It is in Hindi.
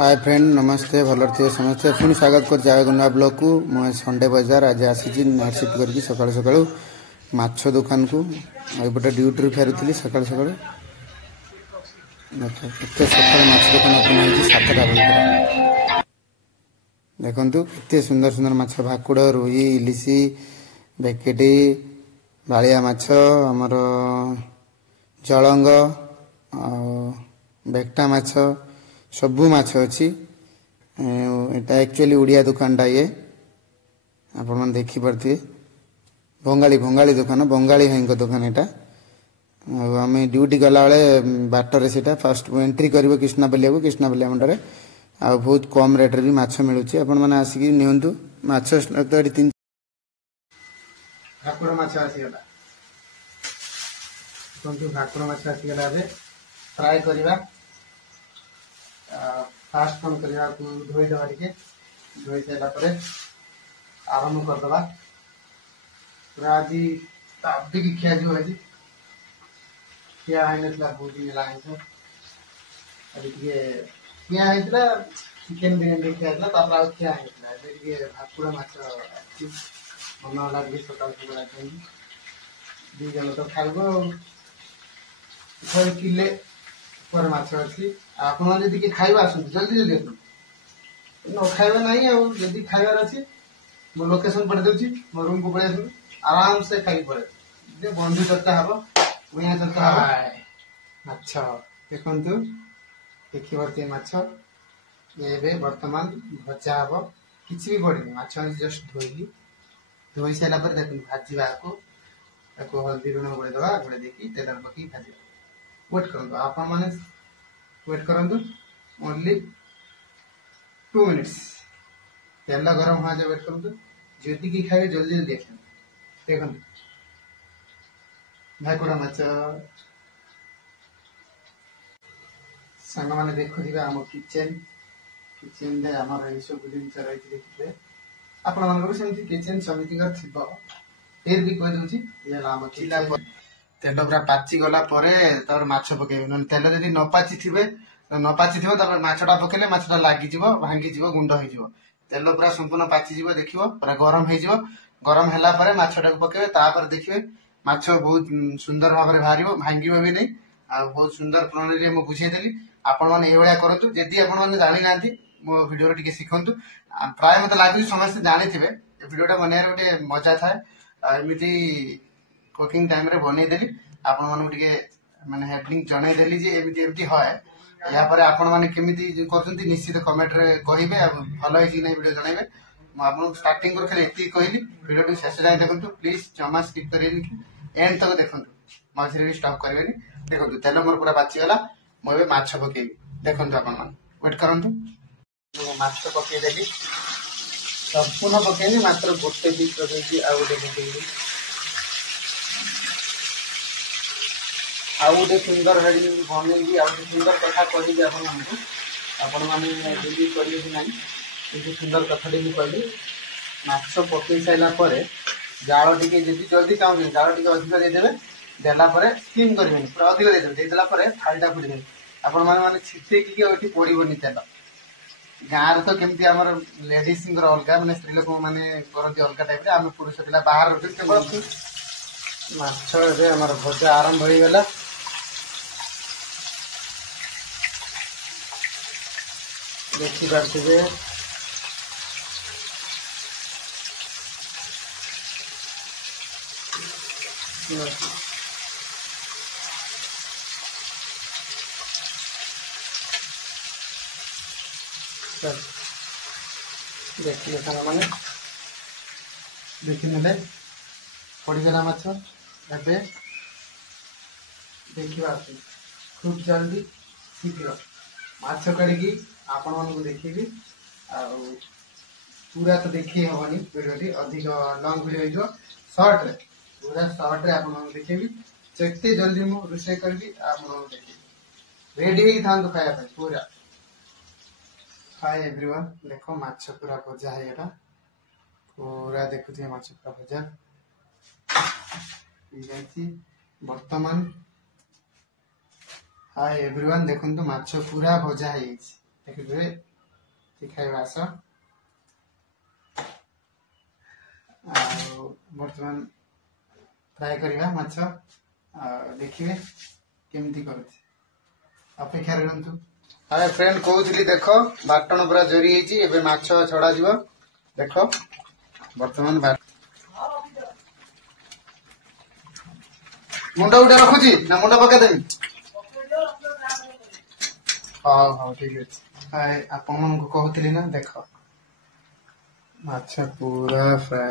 हाय फ्रेंड नमस्ते भल थे समस्ते पुणी स्वागत कर नुआ ब्लॉग को मैं संडे बजार आज आसी नाइट शिफ्ट करके सकाळु सकाळु माछ दुकान को एपटे ड्यूटी फेरुली सकाळु सकाळु एत सकाळ माछ दुकान ओपन होती 7टा बेल देखु केते सुंदर सुंदर माछ भाकुड़ रोही इलिशी बेकेटी बालिया माछ आमर जलंग बेक्टा माछ सबू माछ अच्छी एटा एक्चुअली उड़िया दुकानटा ये आपण मन देखि पारथि बंगाली बंगाली दुकान बंगाली भाई दुकान एटा आम ड्यूटी गला बेले बाटर से फास्ट एंट्री कर कृष्णापल्लिया मंडरे आ बहुत कम रेट भी माछ मिलूँ आपण मैंने आसिक नियंतु माछ तो तीन भाकुड़ माछ आसीगला भाकुड़ माछ आसीगला फ्राए करवा फास्ट कौन करवा धोईदवा टे धोई सारापर आरंभ करदे पूरा आज ताबिक खिया जी आज खिया होता बहुत दिन है आज खिया होता चिकेन बिरियानी खिया खिया भाकुड़ माछ मन लगे सकाल सकाल दी जन तो खाइब किले पर माछ अच्छी आप खाइबा आस जल्दी जल्दी न खाइबा ना जदि खाइबार अच्छी मो लोकेशन पठे दूसरी मो रूम को पड़े आराम से खाई पड़े बंधु चर्चा हम भूया चर्चा हम अच्छा देखु देखिए माछ ये बर्तमान भजा हम किसी भी पड़े माछ जस्ट धोई सारापर देख भाजवा को हल्दी लुण गोड़ेदवा गोड़े देखी तेल पकई भाज वेट करूँ आपण मैंने वेट करूँ ओनली 2 मिनिट्स तेल गरम हुआ जाए वेट करूँ जदि कि खाए जल्दी जल्दी देख भाकुड़ माछ सांग मैंने देखुवा आम किचेन किचेन आमर ये सब जिन रही देखिए आपण मन किचेन समिति थी फिर भी कहीदे ये आम चिला तेल पूरा पाची गला तर माछ पकड़ ना तेल जब न पाची थे न पाची थो मछटा पकड़े मछटा लगी भांगी गुंड हो तेल पूरा संपूर्ण पाची देख पूरा गरम हो गरम है मछटा पकड़े तापर देखिए माछ बहुत सुंदर भाव में बाहर भांग भी नहीं आ बहुत सुंदर प्रणाली मुझे बुझेदेली आपण मैंने ये करूँ जदि आपने जानी ना मो भिडियो टे शिखु प्राय मत लगे समस्त जानी थे भिडियोटा बनवा गोटे मजा थाए एमती कुकिंग टाइम रे बनईदेली आपण मानके माने हेल्पिंग जनईदेली जे एमती एमती है या पर आपण माने केमिति करछन्ती निश्चित कमेंट रे कहिबे भलो होई नै वीडियो जणाइबे म आपन स्टार्टिंग कर खाली एती कहली वीडियो टू शेष जाय देखंतु प्लीज जमा स्किप करेनी एंड तक देखंतु मझरे भी स्टॉप करबेनी देखंतु तेल मोर पूरा बाची गला म एबे माछ पकेबी देखंतु आपण मान वेट करंतु जो माछ पके देली संपूर्ण पकेनी मात्र गोटे पीस पकेकी आ गोटे पकेकी आउ गोटे सुंदर बनईकी आ सुंदर कथा कही आपण मैंने करेंगे कि ना ये सुंदर कथा भी कहली माछ पकई सारापर जाल टे जल्दी चाहूँ जाल टे अधिक देदेवे देलापर स्टीम करेंगे पूरा अधिक देदेला थालीटा खोलीदेवे आपण मैंने छिटेकी ये पड़ोनी तेल गाँव तो केमती आम लेडीज अलग मैंने स्त्री लोक मैंने करती अलग टाइप आम पुरुष पिला बाहर रोचे माछ आमर भजा आरंभ हो गला देखी पार्थिवे देखिए सारा माने देखी ने पड़गला माछ एबे देखा खूब जल्दी शीघ्र माछ काढ़ी आपण मानक देखी पूरा तो देखी हेनी वीडियो अधिक लंग वीडियो हो सर्ट रे पूरा सर्ट रे आपण देखेबी जिते जल्दी मु रोषे करी आप देखी रेडी था खाया पूरा हाय एवरीवन देखो माछ पूरा भजा है पूरा देखुए माछ पूरा भजा बर्तमान हाय एवरीवन देखो माछ पूरा भजा है देखिए खाଇବା ଆସ ବର୍ତ୍ତମାନ ଫ୍ରାଏ କରିବା ମାଛ ଦେଖିବେ କେମିତି କରୁଛି ଅପେକ୍ଷାରେ ରୁହନ୍ତୁ। ହାଏ ଫ୍ରେଣ୍ଡ କହୁଥିଲି ଦେଖ ବାଟଣ ପୁରା ଜରି ହେଇଛି ଏବେ ମାଛ ଛଡା ଯିବ ଦେଖ ବର୍ତ୍ତମାନ ମୁଣ୍ଡ ଗୋଟେ ରଖୁଛି ନା ମୁଣ୍ଡ ପକେଇଦେବି ହଉ ହଉ ଠିକ ଅଛି ଆପଣ ମାନଙ୍କୁ କହୁଥିଲି ନା ଦେଖ ମାଛ ପୁରା ଫ୍ରାଏ